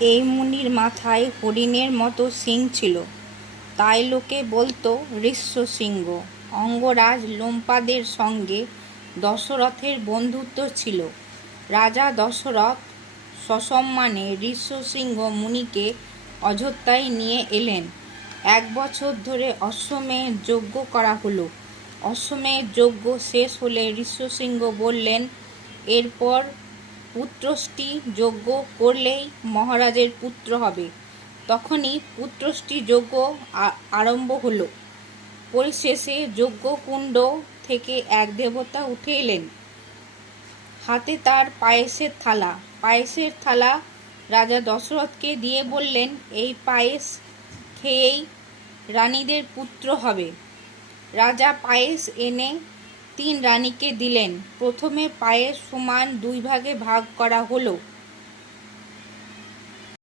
এই মুনির মাথায় হরিণের মতো শিং ছিল, তাই লোকে বলতো ঋষ্যশৃঙ্গ। অঙ্গরাজ লোমপাদের সঙ্গে দশরথের বন্ধুত্ব ছিল। রাজা দশরথ সসম্মানে ঋষ্যশৃঙ্গ মুনিকে অযোধ্যায় নিয়ে এলেন। 1 বছর ধরে অশ্বমেধ যজ্ঞ করা হলো। অশ্বমেধ যজ্ঞ শেষ হলে ঋষ্যশৃঙ্গ বললেন, এরপর পুত্রষ্টি যজ্ঞ করলেই মহারাজের পুত্র হবে। তখনই পুত্রষ্টি যজ্ঞ আরম্ভ হলো। পরিশেষে যজ্ঞকুণ্ড থেকে এক দেবতা উঠে এলেন। হাতে তার পায়েসের থালা রাজা দশরথকে দিয়ে বললেন, এই পায়েস খেয়েই রানীদের পুত্র হবে। রাজা পায়েস এনে 3 রানীকে দিলেন। প্রথমে পায়েস সমান 2 ভাগে ভাগ করা হলো।